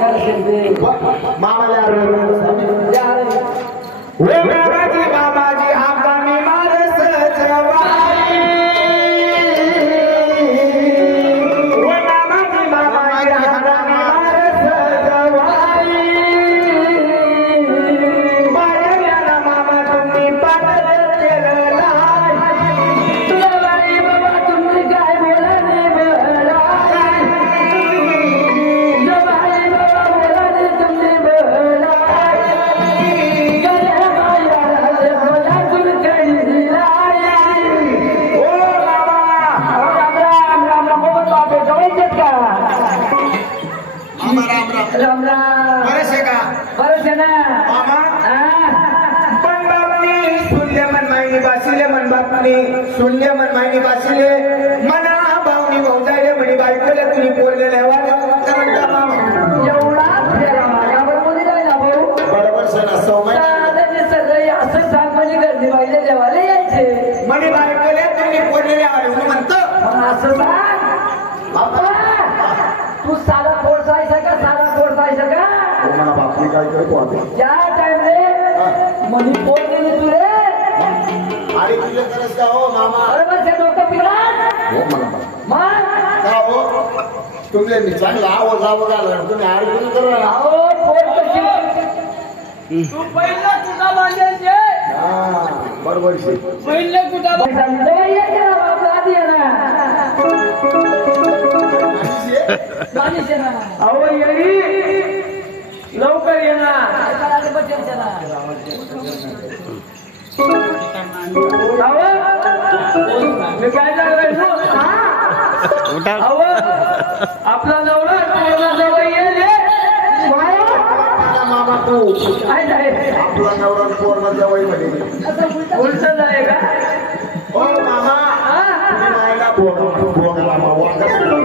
मामाला मामाजी आगामी मारस जवाई मामाजी मामाजी आगामी मारस जवाई माया मामा तुम्ही पाडल केलं नाही बाबा तुम्ही काय बोला नाही राम राम बरस आहे का बरस आहे ना मामा पण बापनी शून्य मन मायनी बासिले मन बापनी शून्य मन मायनी बासिले मना भावनी भाऊजाईले म्हणी बायकोले तुम्ही पोरलेले वाला करंटा मामा एवढा फेरा यावर बोली नाही ना भाऊ बरोबर सण असं दादाजी सगळे असं सांग म्हणजे गर्दी बाईले देवाले यायचे म्हणी बायकोले तुम्ही पोरलेले वाले म्हणतो असं सांग बाप्पा तू साधा फोडसायचा का साधा फोडसायचा का मला बापली काय करतो आता त्या टाइमले मनी पोट गेली तुले आणि तुझे करस का हो मामा बरोबर ते डोकं पिला हो मला मान का हो तुमले मी चांगला आवाज जावं घालणार तुम्ही आरती करा हो पोट कशी तू पहिला कुठा बांधायचे हा बरोबर आहे पहिला कुठा बांधायचे ये करा बाबा आधी ना अहो येरी लवकर ये ना मी काय झालं आपला नवरा जवळ येईल मामा तू काय आपला नवरा पोरला जवळ उलट झाले का हो मामा मायला बोला